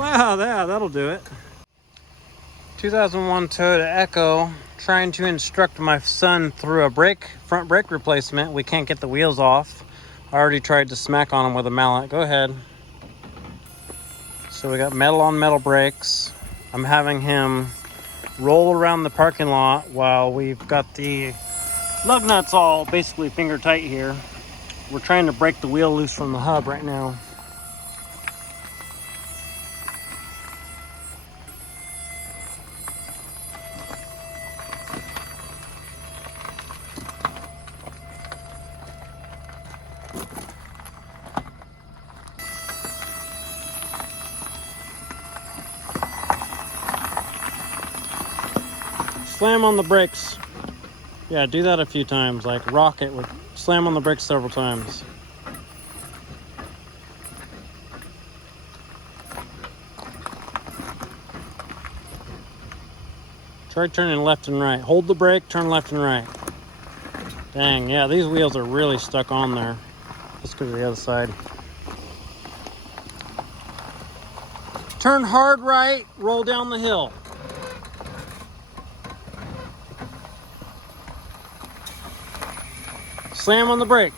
Wow, yeah, that'll do it. 2001 Toyota Echo, trying to instruct my son through a front brake replacement. We can't get the wheels off. I already tried to smack on them with a mallet. Go ahead. So we got metal on metal brakes. I'm having him roll around the parking lot while we've got the lug nuts all basically finger tight here. We're trying to break the wheel loose from the hub right now. Slam on the brakes. Yeah, do that a few times, like rock it with slam on the brakes several times. Try turning left and right. Hold the brake, turn left and right. Dang, yeah, these wheels are really stuck on there. Let's go to the other side. Turn hard right, roll down the hill. Slam on the brake.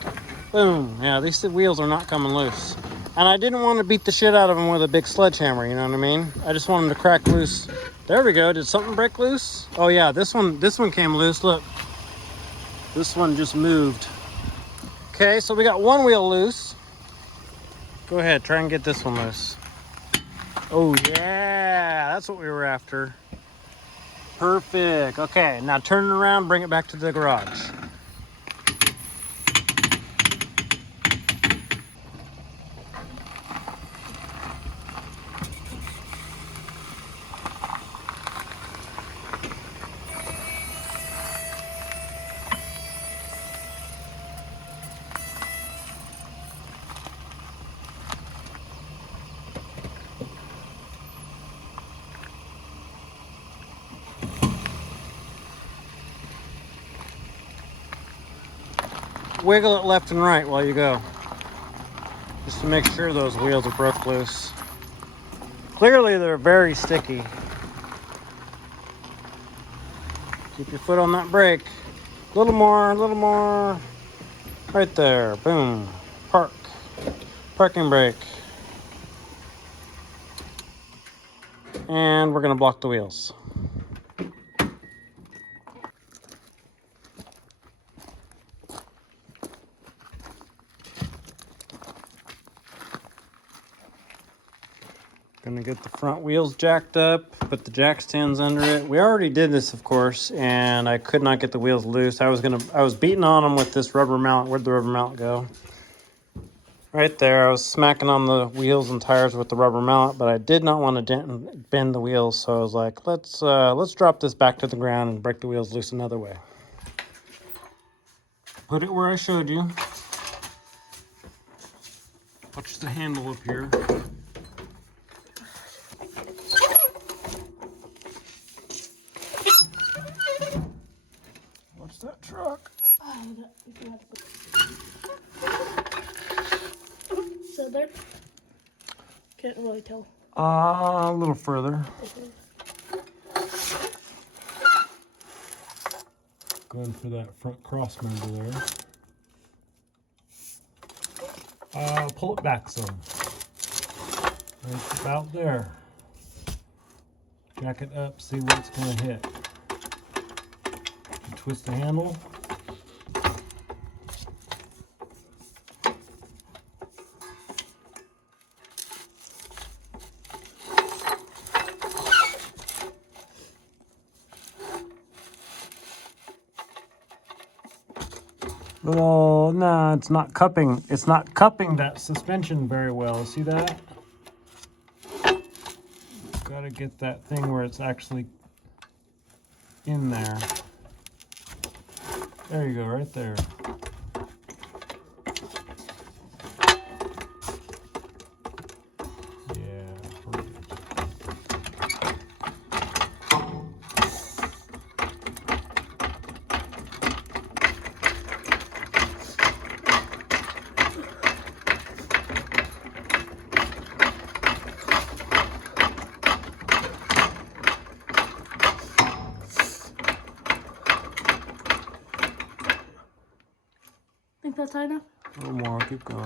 Boom. Yeah, these wheels are not coming loose. And I didn't want to beat the shit out of them with a big sledgehammer, you know what I mean? I just wanted them to crack loose. There we go. Did something break loose? Oh yeah, this one came loose. Look. This one just moved. Okay, so we got one wheel loose. Go ahead, try and get this one loose. Oh yeah, that's what we were after. Perfect. Okay, now turn it around, bring it back to the garage. Wiggle it left and right while you go, just to make sure those wheels are broke loose. Clearly they're very sticky. Keep your foot on that brake. A little more. Right there, boom. Parking brake. And we're gonna block the wheels. Gonna get the front wheels jacked up, put the jack stands under it. We already did this, of course, and I could not get the wheels loose. I was beating on them with this rubber mallet. Where'd the rubber mallet go? Right there. I was smacking on the wheels and tires with the rubber mallet, but I did not want to dent and bend the wheels, so I was like, let's drop this back to the ground and break the wheels loose another way. Put it where I showed you. Watch the handle up here. What's that truck? So there? Can't really tell. A little further. Going for that front cross member there. Pull it back some. It's about there. Jack it up, see where it's going to hit. Twist the handle. Oh, no, it's not cupping. It's not cupping that suspension very well. See that? Gotta get that thing where it's actually in there. There you go, right there. that tight enough? A little more, keep going.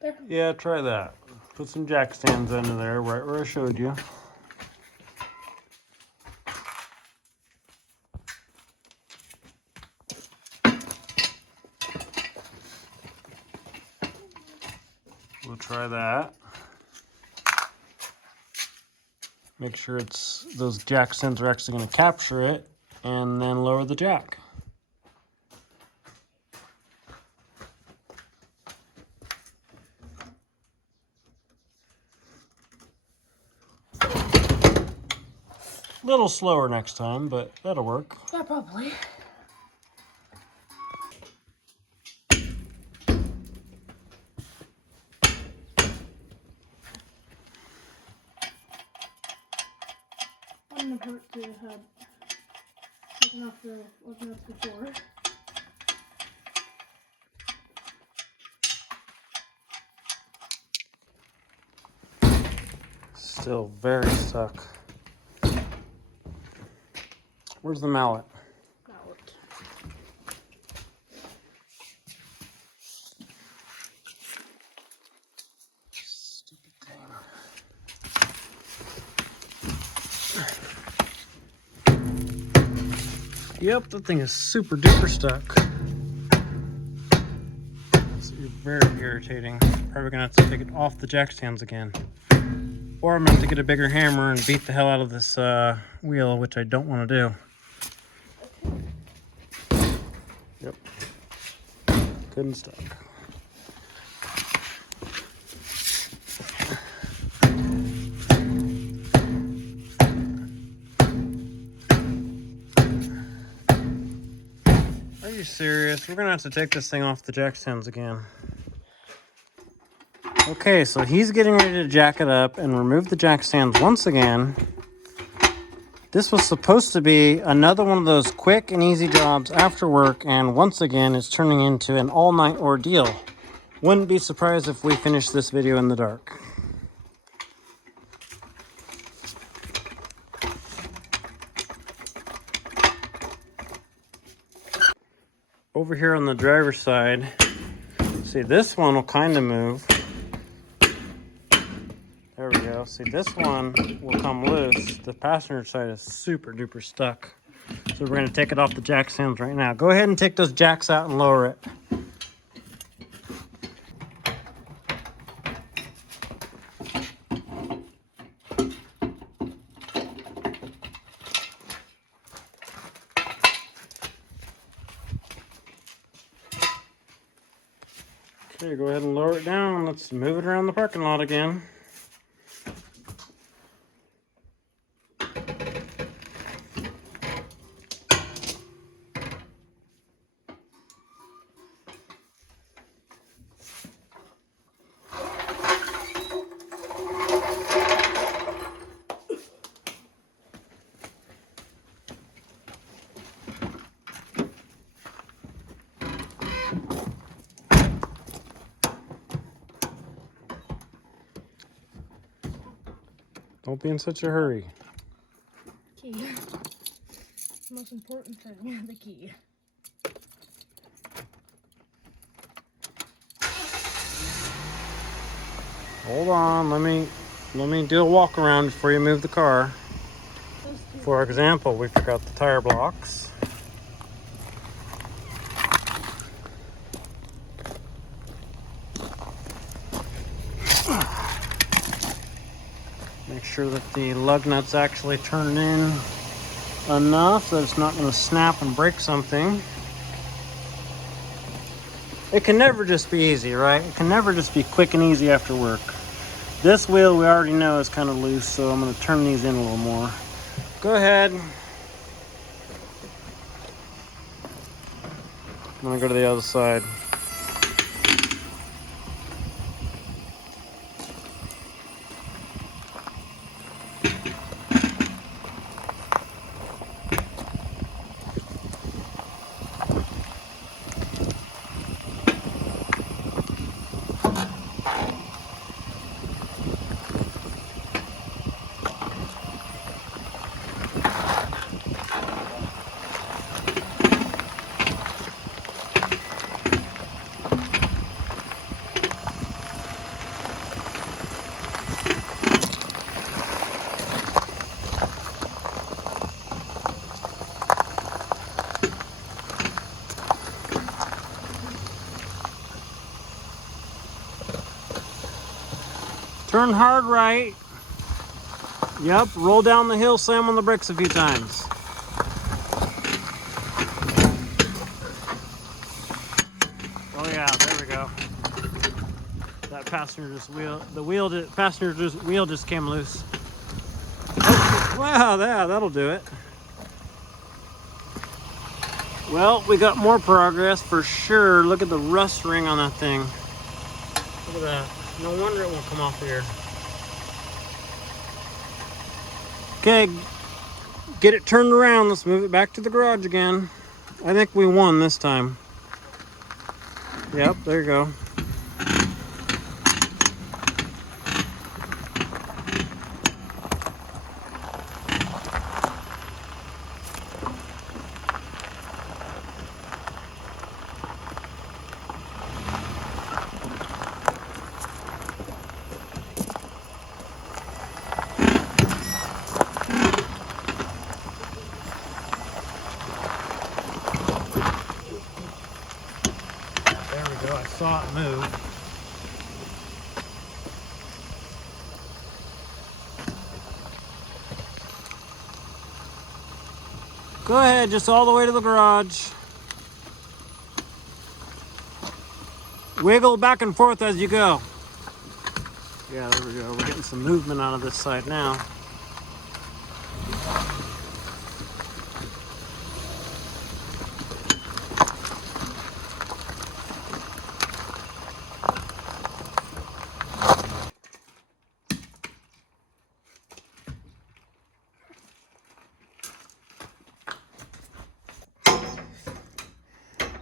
There. Yeah, try that. Put some jack stands under there, right where I showed you. We'll try that. Make sure those jack stands are actually going to capture it, and then lower the jack. A little slower next time, but that'll work. Yeah, probably. Wouldn't have hurt to have taken off the lug nuts before. Still very stuck. Where's the mallet? Mallet. Stupid thing. Yep, that thing is super duper stuck. It's very irritating. Probably gonna have to take it off the jack stands again. Or I'm gonna have to get a bigger hammer and beat the hell out of this wheel, which I don't want to do. Yep. Good and stuck. Are you serious? We're gonna have to take this thing off the jack stands again. Okay, so he's getting ready to jack it up and remove the jack stands once again. This was supposed to be another one of those quick and easy jobs after work, and once again it's turning into an all-night ordeal. Wouldn't be surprised if we finish this video in the dark. Over here on the driver's side, see, this one will kind of move. There we go. See, this one will come loose. The passenger side is super duper stuck. So we're going to take it off the jack stands right now. Go ahead and take those jacks out and lower it. Okay, go ahead and lower it down. Let's move it around the parking lot again. Don't be in such a hurry. Key. Most important thing, the key. Hold on, let me do a walk around before you move the car. For example, we forgot the tire blocks. Make sure that the lug nuts actually turn in enough that it's not going to snap and break something. It can never just be easy, right? It can never just be quick and easy after work. This wheel we already know is kind of loose, so I'm going to turn these in a little more. Go ahead. I'm going to go to the other side. Turn hard right. Yep, roll down the hill, slam on the brakes a few times. Oh yeah, there we go. That passenger's wheel, passenger's wheel just came loose. Oh, wow, that'll do it. Well, we got more progress for sure. Look at the rust ring on that thing. Look at that. No wonder it won't come off here. Okay, get it turned around. Let's move it back to the garage again. I think we won this time. Yep, there you go. There we go, I saw it move. Go ahead, just all the way to the garage. Wiggle back and forth as you go. Yeah, there we go. We're getting some movement out of this side now.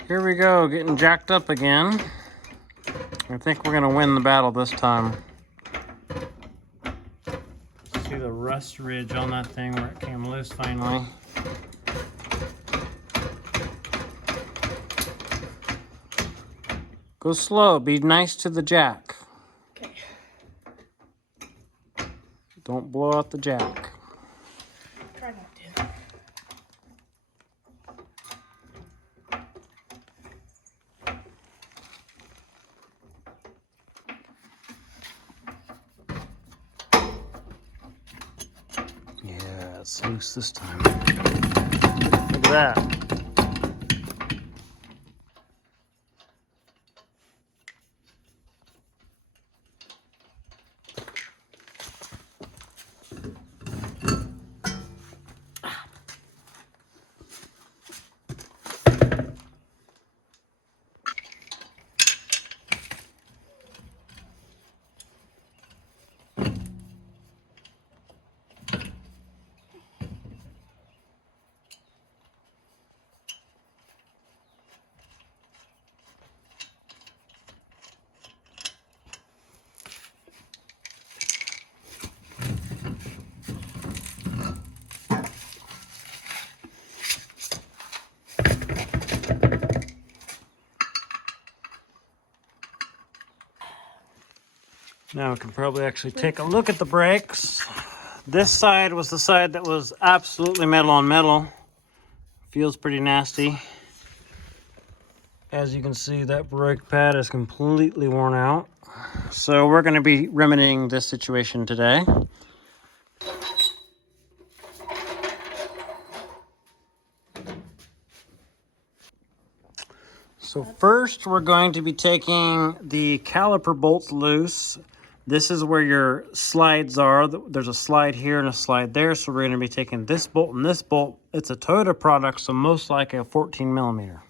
Here we go, getting jacked up again. I think we're gonna win the battle this time. See the rust ridge on that thing where it came loose finally. Go slow, be nice to the jack. Okay. Don't blow out the jack. Try not to. Yeah, it's loose this time. Look at that. Now we can probably actually take a look at the brakes. This side was the side that was absolutely metal on metal. Feels pretty nasty. As you can see, that brake pad is completely worn out. So we're going to be remedying this situation today. So first we're going to be taking the caliper bolts loose. This is where your slides are. There's a slide here and a slide there. So we're going to be taking this bolt and this bolt. It's a Toyota product, so most likely a 14 millimeter.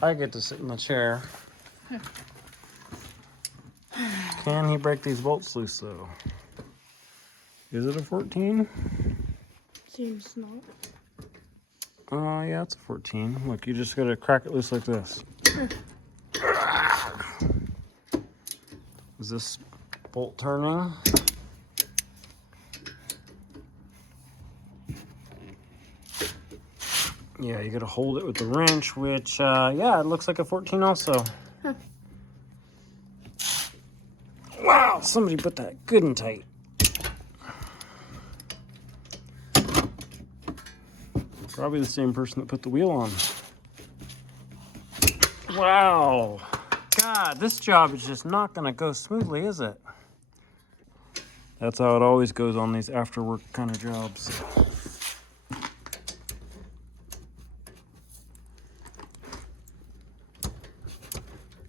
I get to sit in the chair. Can he break these bolts loose though? Is it a 14? Seems not. Oh, yeah, it's a 14. Look, you just gotta crack it loose like this. Is this bolt turning? Yeah, you gotta hold it with the wrench, which, yeah, it looks like a 14 also. Huh. Wow, somebody put that good and tight. Probably the same person that put the wheel on. Wow. God, this job is just not going to go smoothly, is it? That's how it always goes on these after work kind of jobs.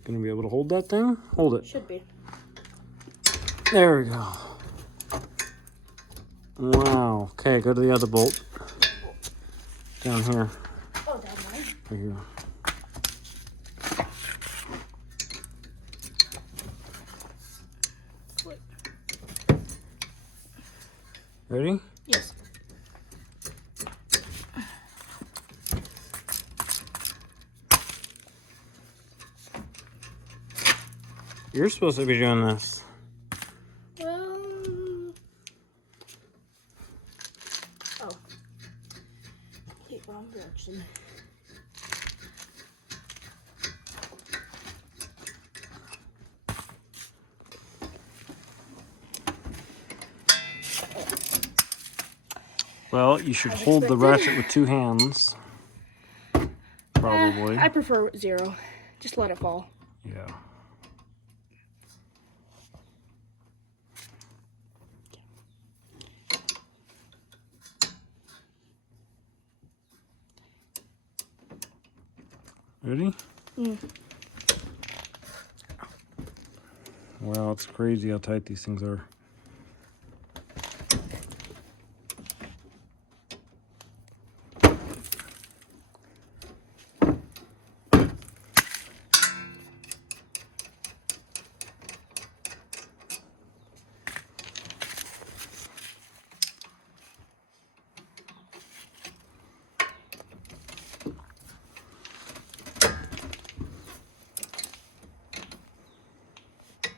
Gonna be able to hold that thing? Hold it. Should be. There we go. Wow. Okay, go to the other bolt. Down here. Oh, down there. Right here. Ready? Yes. You're supposed to be doing this. Oh. Wait, wrong direction. Well, you should hold the ratchet with 2 hands. Probably. I prefer 0. Just let it fall. Yeah. Ready? Wow, it's crazy how tight these things are.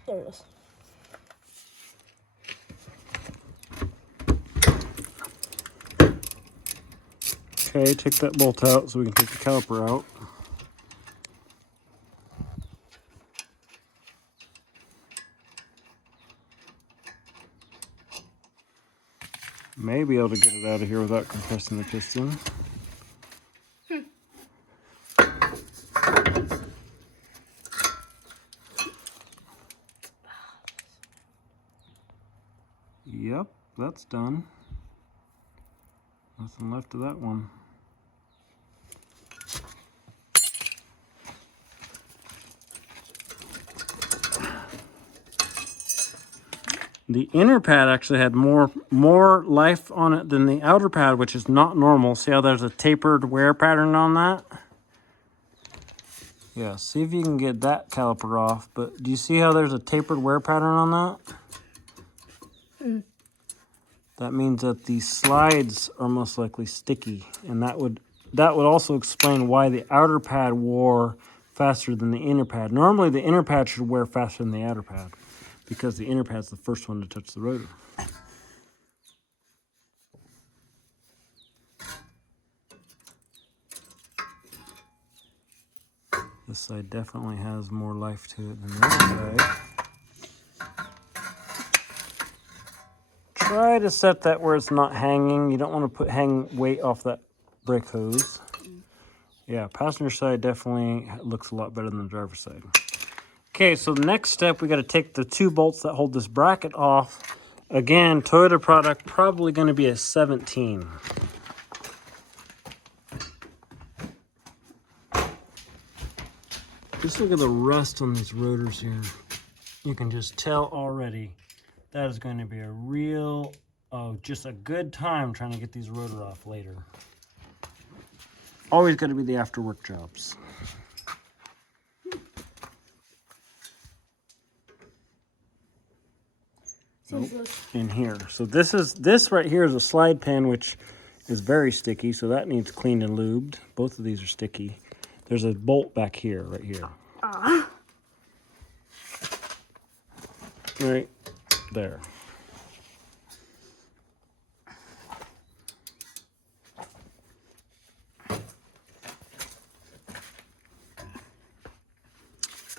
There it is. Okay, take that bolt out so we can take the caliper out. May be able to get it out of here without compressing the piston. Yep, that's done. Nothing left of that one. The inner pad actually had more life on it than the outer pad, which is not normal. See how there's a tapered wear pattern on that? Yeah, see if you can get that caliper off. But do you see how there's a tapered wear pattern on that? That means that the slides are most likely sticky, and that would also explain why the outer pad wore faster than the inner pad. Normally, the inner pad should wear faster than the outer pad because the inner pad's the first one to touch the rotor. This side definitely has more life to it than the other side. Try to set that where it's not hanging. You don't want to put hang weight off that brake hose. Yeah, passenger side definitely looks a lot better than the driver's side. Okay, so the next step, we got to take the 2 bolts that hold this bracket off. Again, Toyota product, probably going to be a 17. Just look at the rust on these rotors here. You can just tell already that is going to be a real, just a good time trying to get these rotors off later. Always got to be the after work jobs. Nope, in here. So this right here is a slide pin, which is very sticky, so that needs cleaned and lubed. Both of these are sticky. There's a bolt back here, right here. Right there.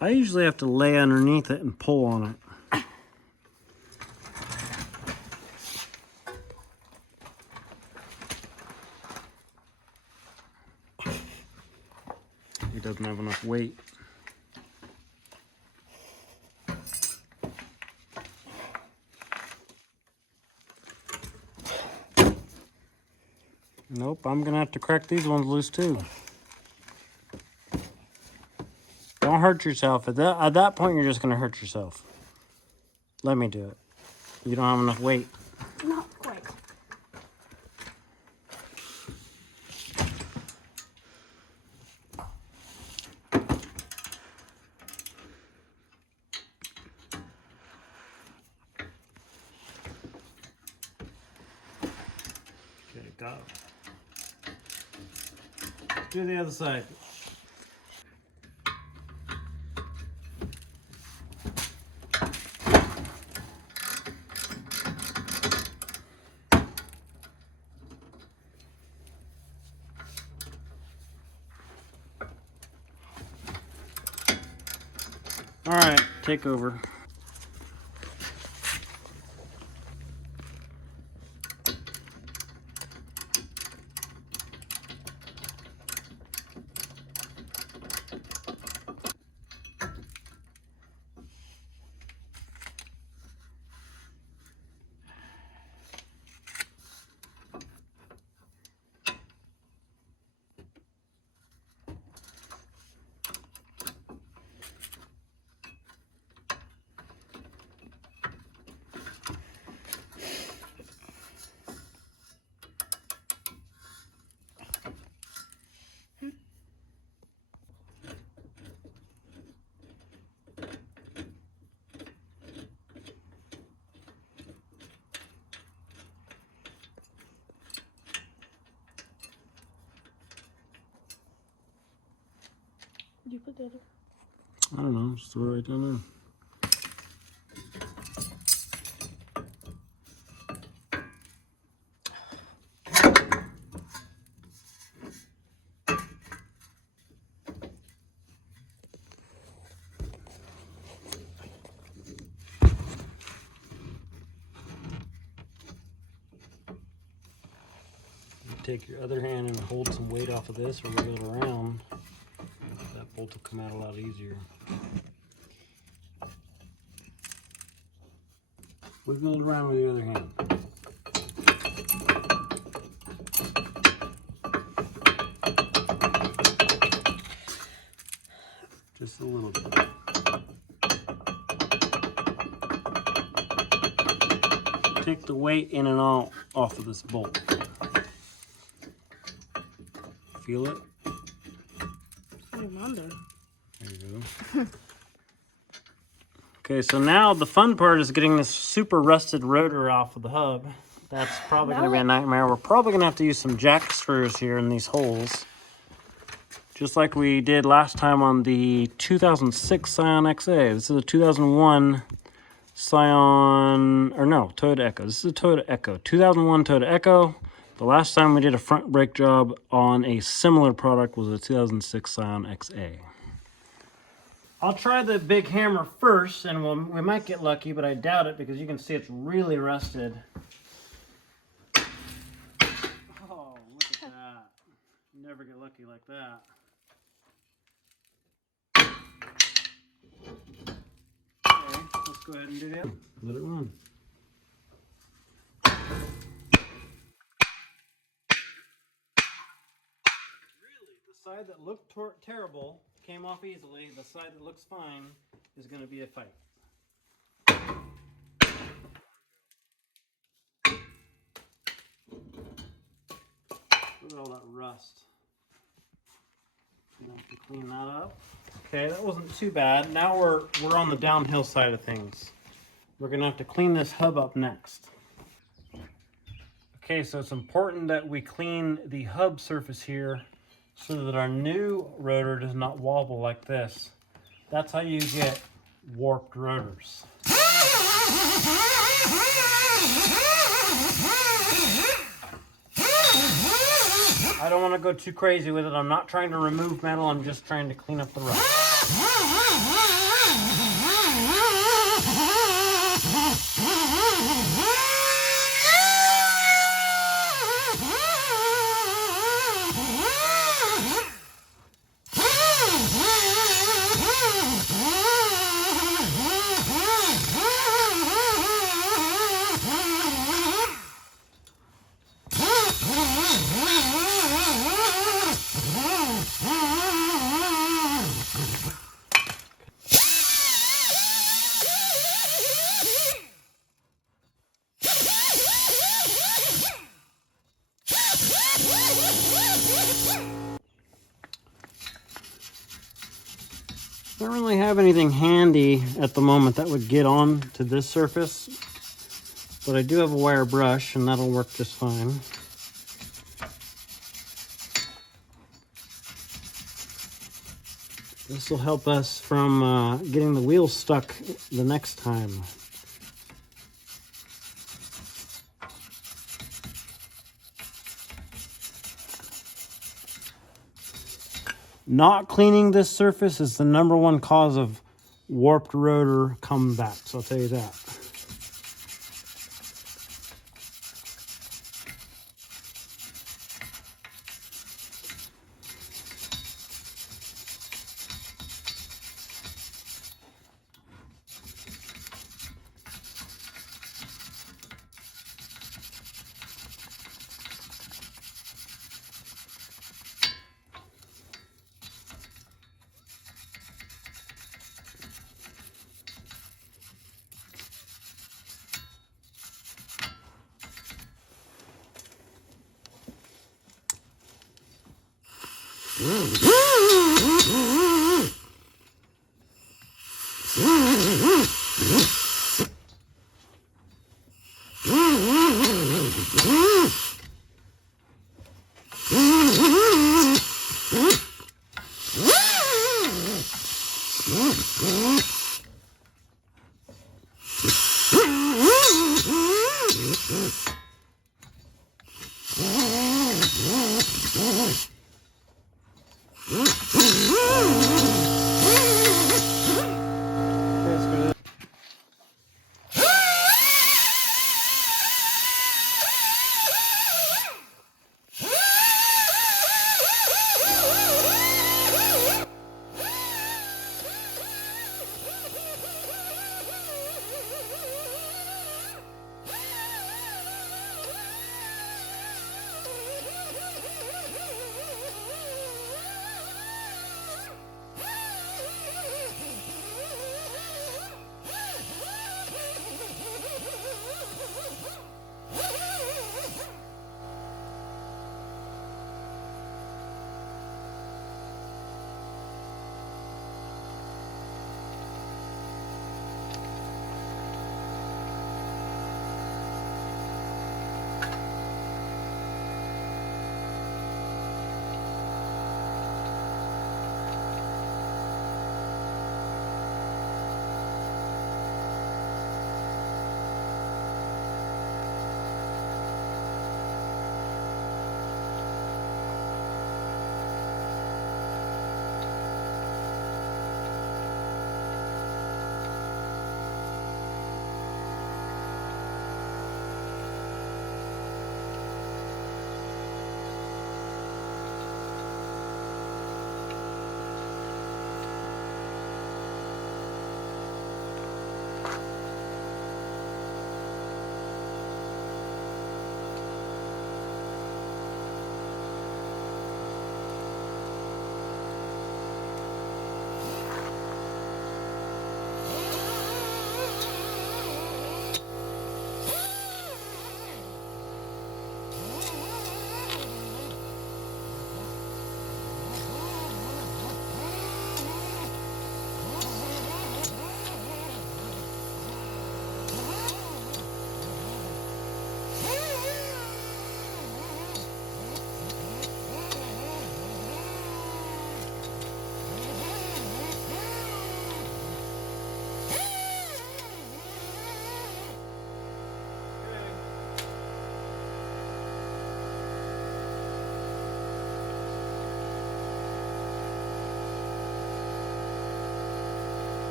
I usually have to lay underneath it and pull on it. It doesn't doesn't have enough weight. Nope, I'm gonna have to crack these ones loose too. Don't hurt yourself. At that point, you're just gonna hurt yourself. Let me do it. You don't have enough weight. Not quite. Okay, got it. Do the other side. All right, take over. Did you put the other? I don't know, just throw it right down there. Take your other hand and hold some weight off of this or wiggle it around. That bolt will come out a lot easier. Wiggle it around with your other hand. Just a little bit. Take the weight in and out off of this bolt. Feel it? I'm under. There you go. Okay, so now the fun part is getting this super rusted rotor off of the hub. That's probably going to be a nightmare. We're probably going to have to use some jack screws here in these holes. Just like we did last time on the 2006 Scion XA. This is a 2001 Scion, or no, Toyota Echo. This is a Toyota Echo. 2001 Toyota Echo. The last time we did a front brake job on a similar product was a 2006 Scion XA. I'll try the big hammer first, and we might get lucky, but I doubt it because you can see it's really rusted. Oh, look at that. You never get lucky like that. Okay, let's go ahead and do that. Let it run. Really, the side that looked terrible came off easily. The side that looks fine is going to be a fight. Look at all that rust. Gonna have to clean that up. Okay, that wasn't too bad. Now we're on the downhill side of things. We're gonna have to clean this hub up next. Okay, so it's important that we clean the hub surface here so that our new rotor does not wobble like this. That's how you get warped rotors. I don't want to go too crazy with it. I'm not trying to remove metal. I'm just trying to clean up the rust. Don't really have anything handy at the moment that would get on to this surface, but I do have a wire brush and that'll work just fine. This will help us from getting the wheels stuck the next time. Not cleaning this surface is the #1 cause of warped rotor comebacks, I'll tell you that.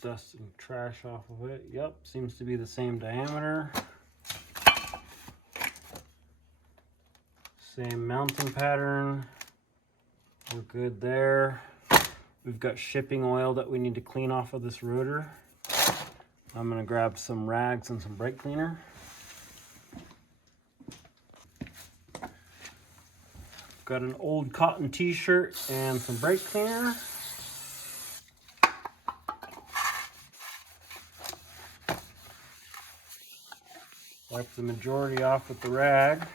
Dust and trash off of it. Yep, seems to be the same diameter. Same mounting pattern. We're good there. We've got shipping oil that we need to clean off of this rotor. I'm gonna grab some rags and some brake cleaner. Got an old cotton t-shirt and some brake cleaner. Wipe the majority off with the rag.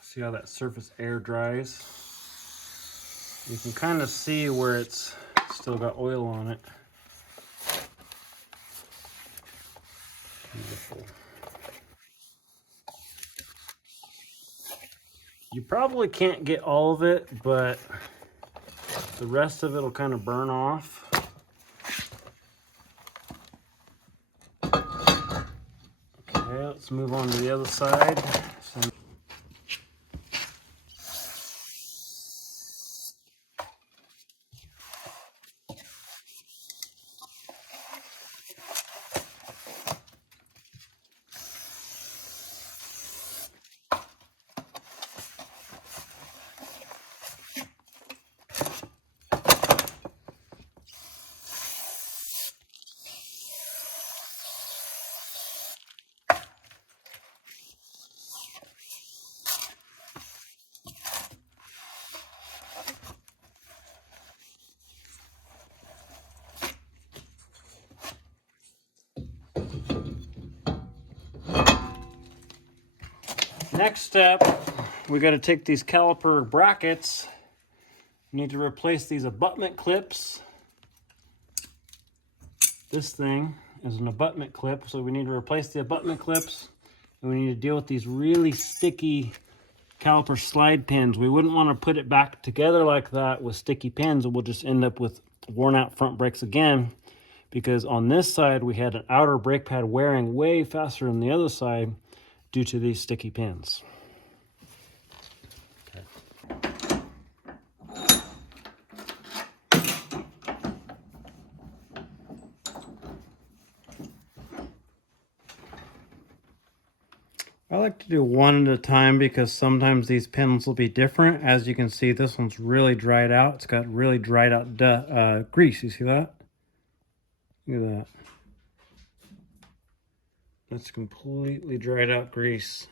See how that surface air dries? You can kind of see where it's still got oil on it. Beautiful. You probably can't get all of it, but the rest of it will kind of burn off. Okay, let's move on to the other side. Next step, we got to take these caliper brackets. We need to replace these abutment clips. This thing is an abutment clip, so we need to replace the abutment clips, and we need to deal with these really sticky caliper slide pins. We wouldn't want to put it back together like that with sticky pins, and we'll just end up with worn out front brakes again, because on this side we had an outer brake pad wearing way faster than the other side due to these sticky pins. I like to do one at a time because sometimes these pins will be different. As you can see, this one's really dried out. It's got really dried out grease. You see that? Look at that. That's completely dried out grease.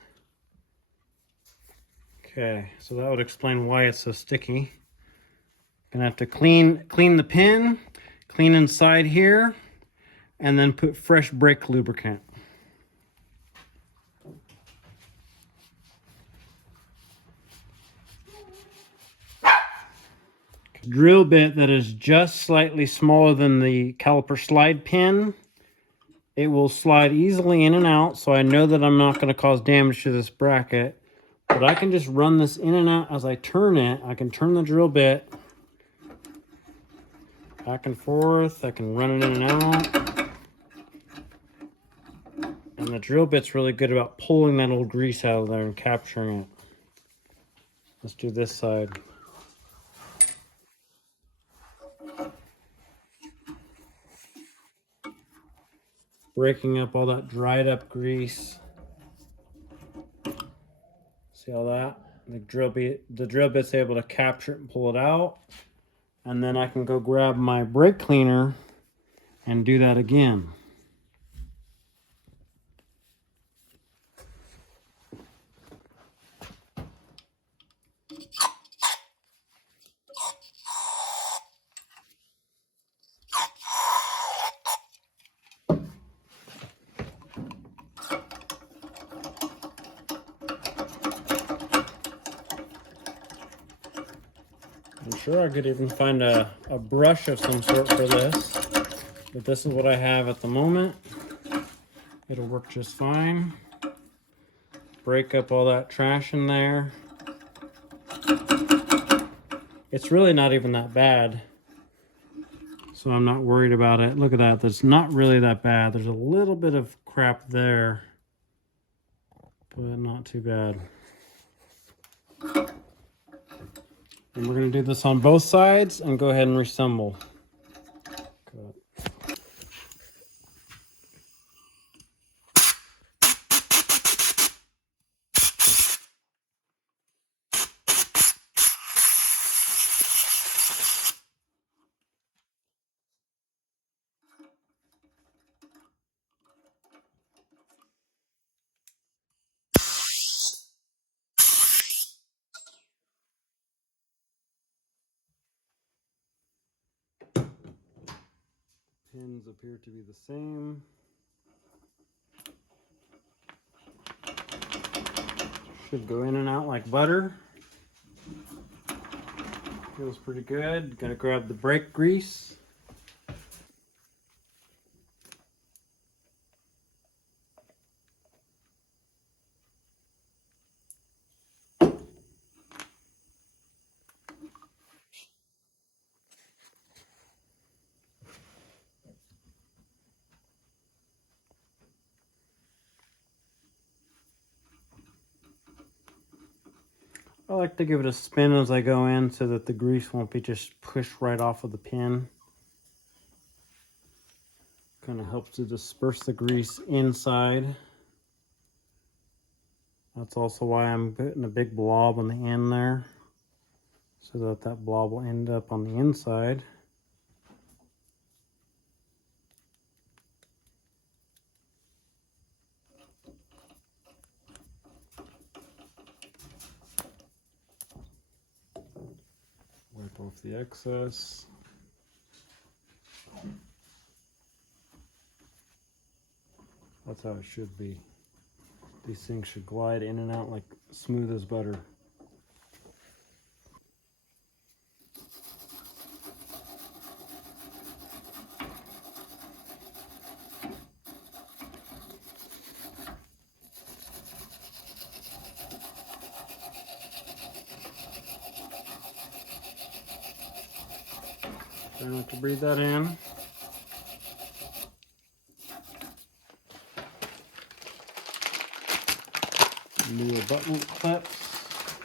Okay, so that would explain why it's so sticky. Gonna have to clean the pin, clean inside here, and then put fresh brake lubricant. Drill bit that is just slightly smaller than the caliper slide pin. It will slide easily in and out, so I know that I'm not going to cause damage to this bracket. But I can just run this in and out as I turn it. I can turn the drill bit back and forth. I can run it in and out. And the drill bit's really good about pulling that old grease out of there and capturing it. Let's do this side. Breaking up all that dried up grease. See all that? The drill bit's able to capture it and pull it out. And then I can go grab my brake cleaner and do that again. I'm sure I could even find a brush of some sort for this, but this is what I have at the moment. It'll work just fine. Break up all that trash in there. It's really not even that bad, so I'm not worried about it. Look at that, that's not really that bad. There's a little bit of crap there, but not too bad. And we're going to do this on both sides and go ahead and reassemble. Cut. Pins appear to be the same. Should go in and out like butter. Feels pretty good. Gotta grab the brake grease. I like to give it a spin as I go in so that the grease won't be just pushed right off of the pin. Kind of helps to disperse the grease inside. That's also why I'm putting a big blob on the end there, so that that blob will end up on the inside. Wipe off the excess. That's how it should be. These things should glide in and out like smooth as butter. Try not to breathe that in. New abutment clips.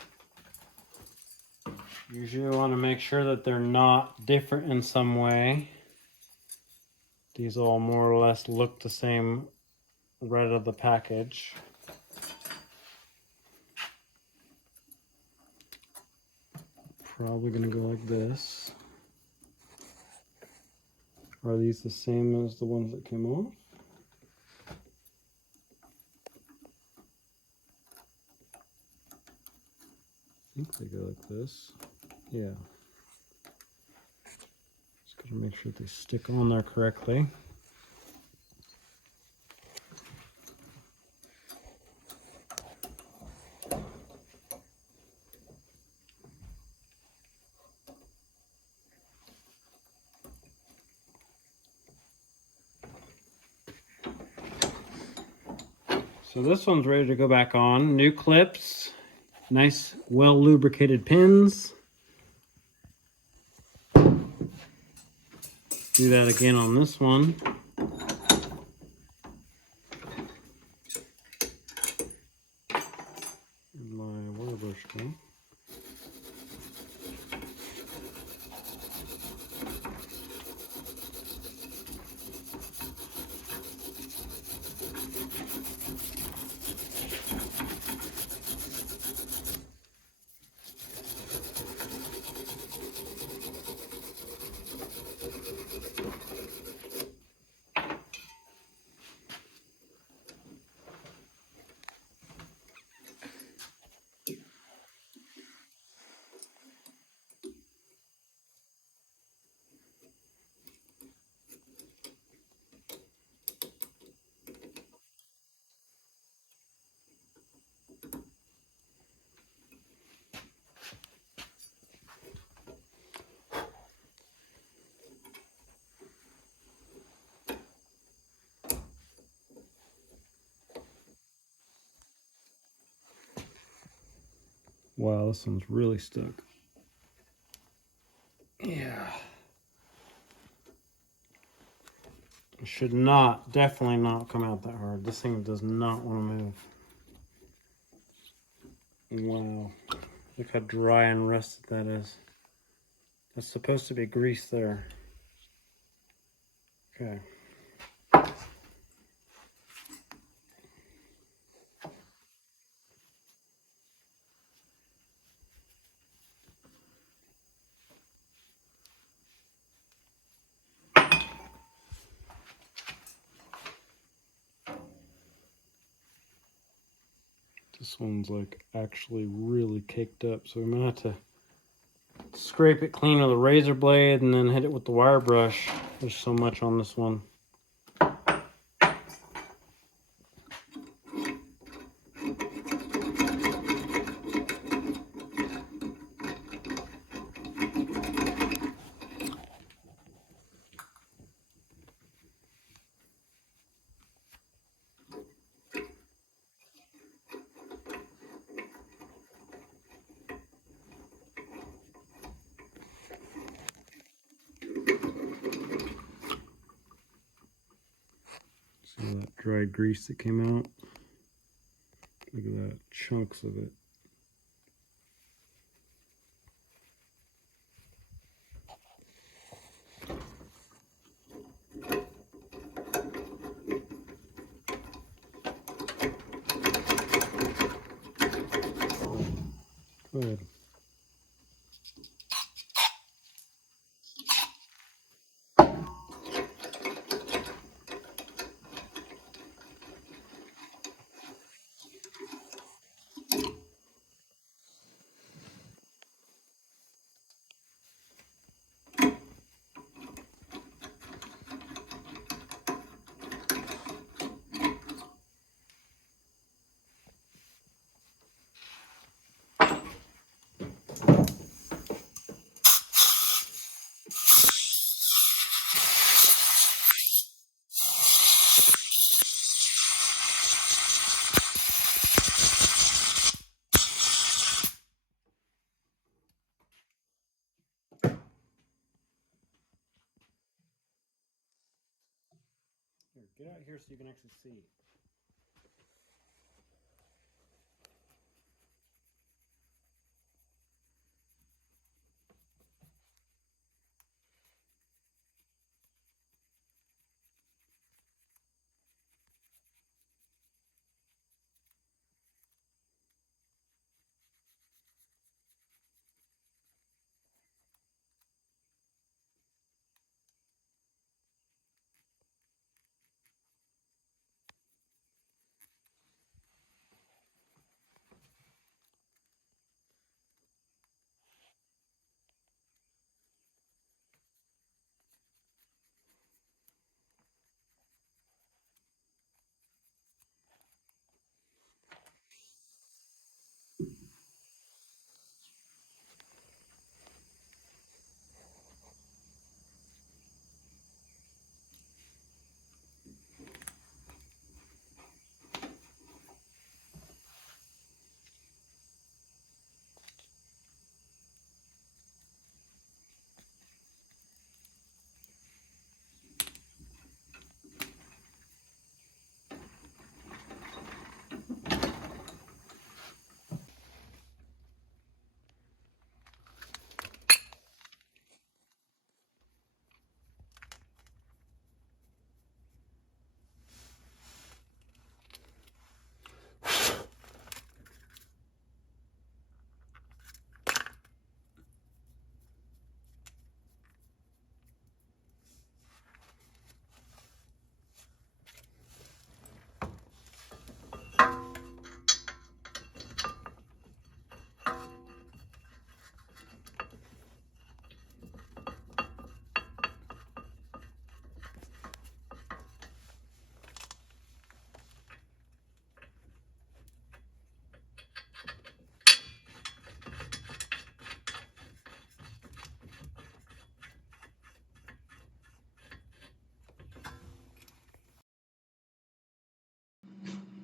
Usually you want to make sure that they're not different in some way. These all more or less look the same right out of the package. Probably gonna go like this. Are these the same as the ones that came off? I think they go like this. Yeah. Just gotta make sure they stick on there correctly. So this one's ready to go back on. New clips, nice well lubricated pins. Do that again on this one. And my water brush go. Wow, this one's really stuck. Yeah. It should not, definitely not come out that hard. This thing does not want to move. Wow. Look how dry and rusted that is. That's supposed to be grease there. Okay. This one's like actually really caked up, so we might have to scrape it clean with a razor blade and then hit it with the wire brush. There's so much on this one. See that dry grease that came out? Look at that, chunks of it. Good. Here, get out here so you can actually see.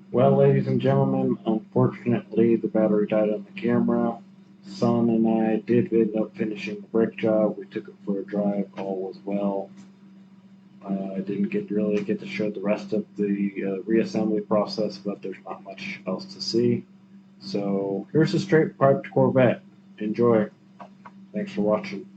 Well, ladies and gentlemen, unfortunately the battery died on the camera. Son and I did end up finishing the brake job. We took it for a drive, all was well. I didn't really get to show the rest of the reassembly process, but there's not much else to see. So here's a straight piped Corvette. Enjoy. Thanks for watching.